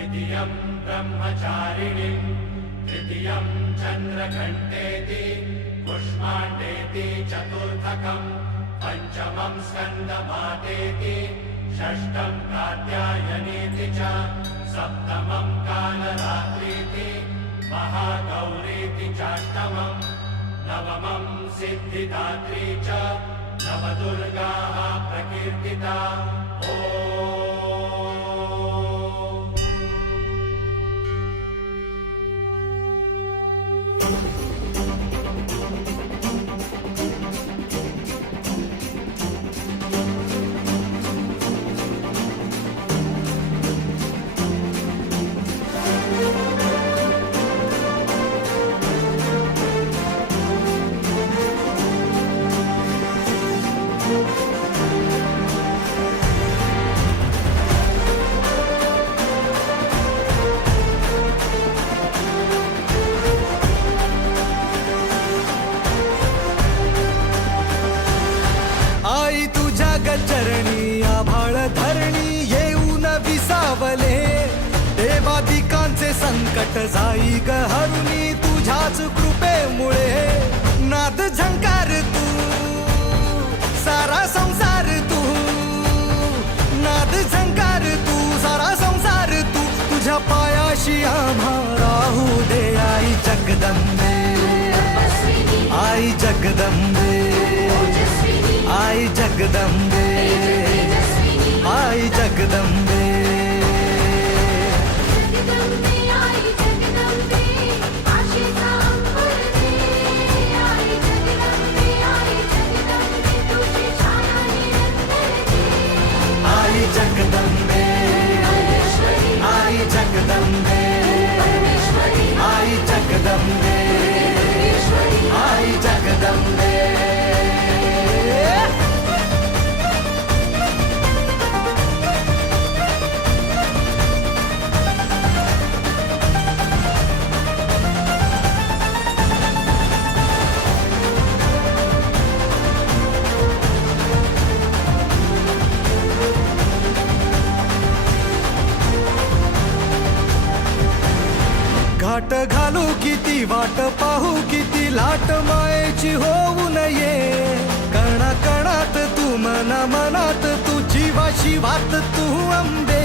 द्वितीयम् ब्रह्मचारिणीम् तृतीयम् चन्द्रघण्टेति कुष्माण्डेति चतुर्थकम् पञ्चमम् स्कन्दमातेति षष्ठम् कात्यायनीति च सप्तमम् कालरात्रीति महागौरीति चाष्टमम् नवमम् सिद्धिदात्री च नवदुर्गाः प्रकीर्तिता। ॐ आई तुझ्या गचरणी आभाळ धरणी येऊन विसावले. देवादिकांचे संकट जाई ग हरुणी तुझ्याच कृपेमुळे. आम्हा राहू दे आई जगदंबे। आई जगदंबे। आई जगदंबे। घाट घालू किती वाट पाहू किती लाट मायेची होऊ नये. कणा कणात तू मना मनात तू जीवाशी वात तू अंबे